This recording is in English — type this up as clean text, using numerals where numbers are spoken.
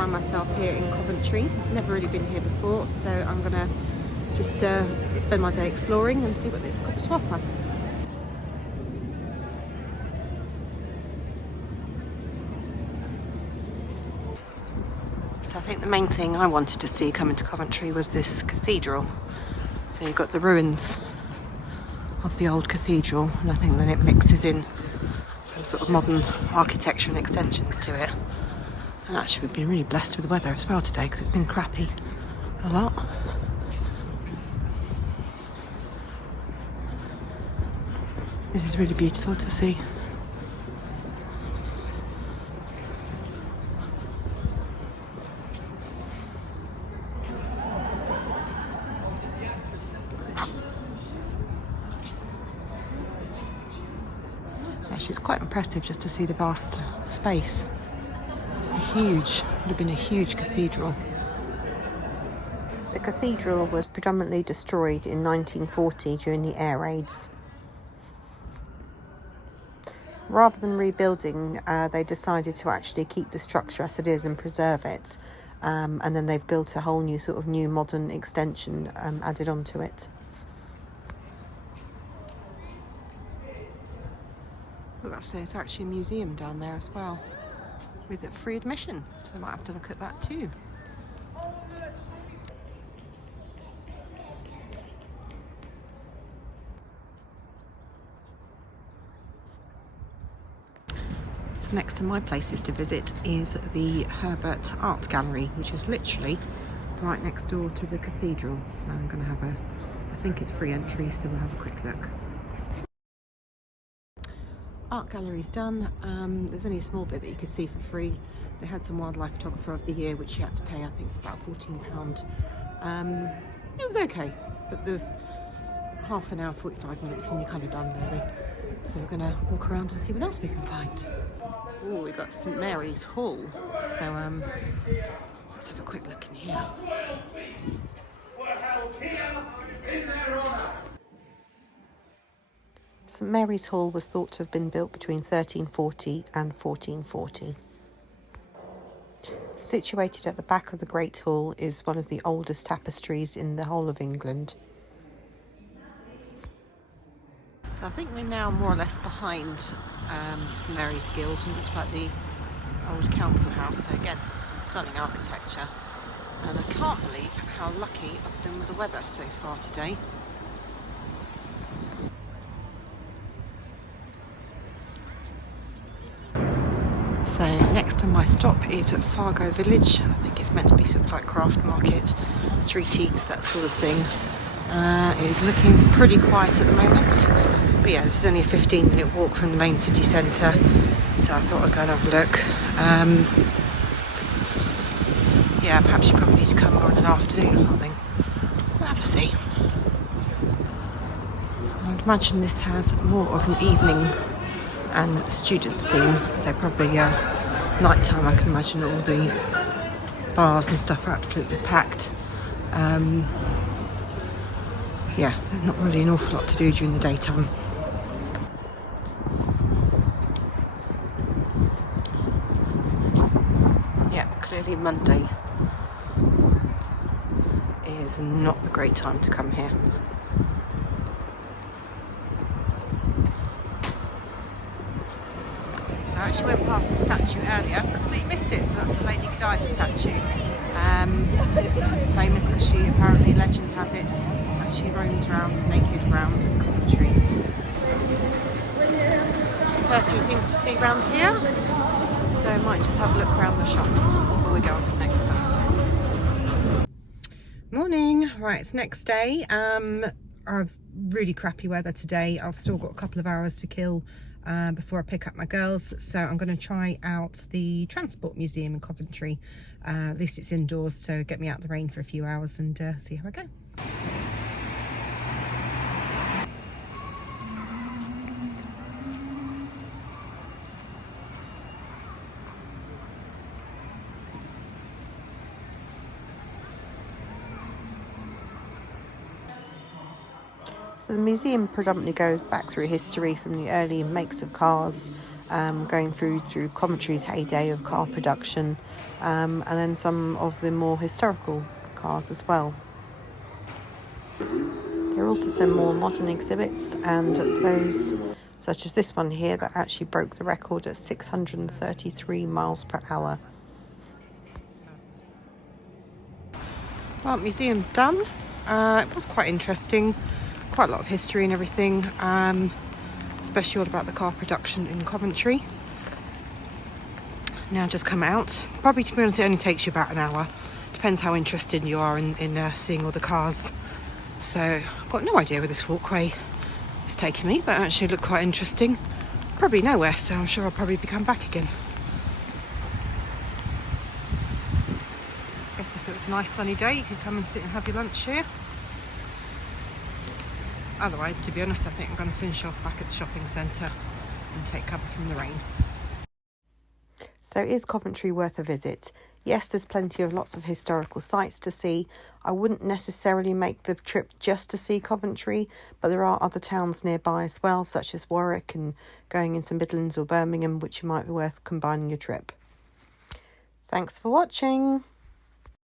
find myself here in Coventry. Never really been here before, so I'm gonna just spend my day exploring and see what it's got to offer. So I think the main thing I wanted to see coming to Coventry was this cathedral. So you've got the ruins of the old cathedral, and I think then it mixes in some sort of modern architecture and extensions to it. And actually we've been really blessed with the weather as well today, because it's been crappy a lot. This is really beautiful to see. Actually, it's quite impressive just to see the vast space. It's huge. It would have been a huge cathedral. The cathedral was predominantly destroyed in 1940 during the air raids. Rather than rebuilding, they decided to actually keep the structure as it is and preserve it. And then they've built a whole new modern extension added onto it. Look, there's actually a museum down there as well, with free admission, so I might have to look at that too. So next to my places to visit is the Herbert Art Gallery, which is literally right next door to the cathedral. So I'm going to have I think it's free entry, so we'll have a quick look. Art gallery's done. There's only a small bit that you could see for free. They had some wildlife photographer of the year, which you had to pay, I think, for about £14. It was okay, but there was half an hour, 45 minutes, and you're kind of done really. So we're going to walk around and see what else we can find. Oh, we've got St Mary's Hall. So let's have a quick look in here. St Mary's Hall was thought to have been built between 1340 and 1440. Situated at the back of the Great Hall is one of the oldest tapestries in the whole of England. So I think we're now more or less behind St Mary's Guild, and it looks like the old council house. So again, some stunning architecture. And I can't believe how lucky I've been with the weather so far today. So next on my stop is at Fargo Village. I think it's meant to be sort of like craft market, street eats, that sort of thing. It is looking pretty quiet at the moment. But yeah, this is only a 15-minute walk from the main city centre, so I thought I'd go and have a look. Yeah, perhaps you probably need to come more in an afternoon or something. We'll have a see. I would imagine this has more of an evening and student scene, so probably night time. I can imagine all the bars and stuff are absolutely packed. Yeah, there's not really an awful lot to do during the daytime. Yeah, clearly Monday is not the great time to come here. I actually went past a statue earlier, completely missed it. That's the Lady Godiva statue. Famous because she, apparently, legend has it, that she roamed around naked around Coventry. Fair few things to see around here, so I might just have a look around the shops before we go on to the next stuff. Morning. Right, it's next day. I've really crappy weather today. I've still got a couple of hours to kill before I pick up my girls, so I'm going to try out the Transport Museum in Coventry. At least it's indoors, so get me out of the rain for a few hours and see how I go. So the museum predominantly goes back through history from the early makes of cars going through Coventry's heyday of car production, and then some of the more historical cars as well. There are also some more modern exhibits, and those such as this one here that actually broke the record at 633 miles per hour. Well, museum's done. It was quite interesting, quite a lot of history and everything, especially all about the car production in Coventry. Now just come out. Probably, to be honest, it only takes you about an hour. Depends how interested you are in seeing all the cars. So I've got no idea where this walkway is taking me, but it actually looked quite interesting. Probably nowhere, so I'm sure I'll probably come back again. I guess if it was a nice sunny day, you could come and sit and have your lunch here. Otherwise, to be honest, I think I'm going to finish off back at the shopping centre and take cover from the rain. So is Coventry worth a visit? Yes, there's plenty of lots of historical sites to see. I wouldn't necessarily make the trip just to see Coventry, but there are other towns nearby as well, such as Warwick, and going into Midlands or Birmingham, which might be worth combining your trip. Thanks for watching.